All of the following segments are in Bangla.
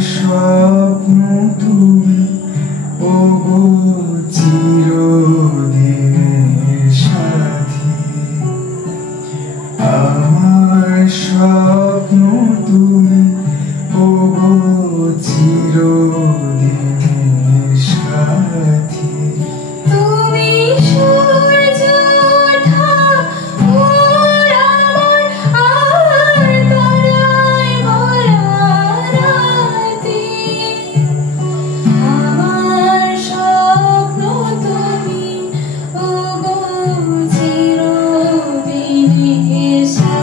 স্বপ্ন তুমি ওগো চিরদিনের সাথী। আমার স্বপ্ন তুমি ওগো চিরদিনের সাথী। তুমি সূর্য ওঠা ভোর আমার আর তারায় ভরা রাতে। আমার স্বপ্ন তুমি ওগো চিরদিনের সাথী।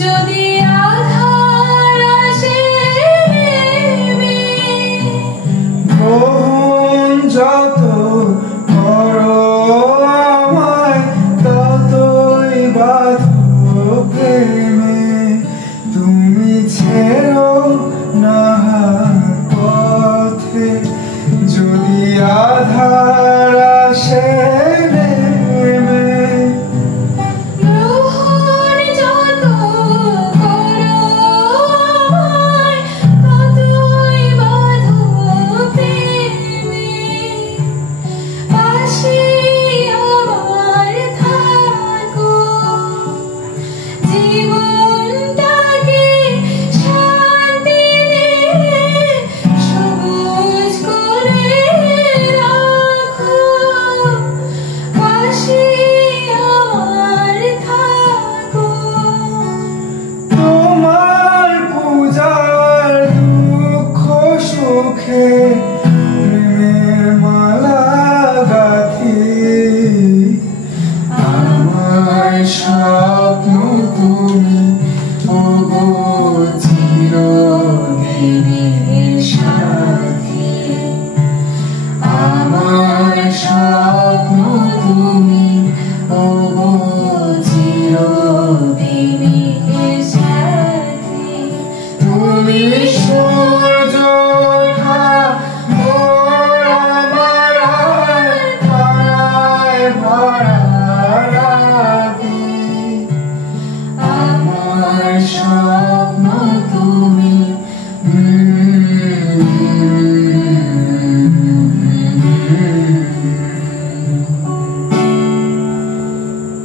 যদি আধার আসে নেমে, গ্রহণ যত করো আমায় ততই বাঁধো প্রেমে। তুমি ছেড়ো না হাত পথে, যদি আধার আসে নেমে। গ্রহণ যত করো আমায় ততই বাঁধো প্রেমে। পাশে আমার থাকো, জীবনটাকে শান্তি দিয়ে সবুজ করে রাখো। পাশে আমার থাকো। তোমার পূজার দুঃখ সুখে প্রেমের মালা গাঁথি। আমার স্বপ্ন তুমি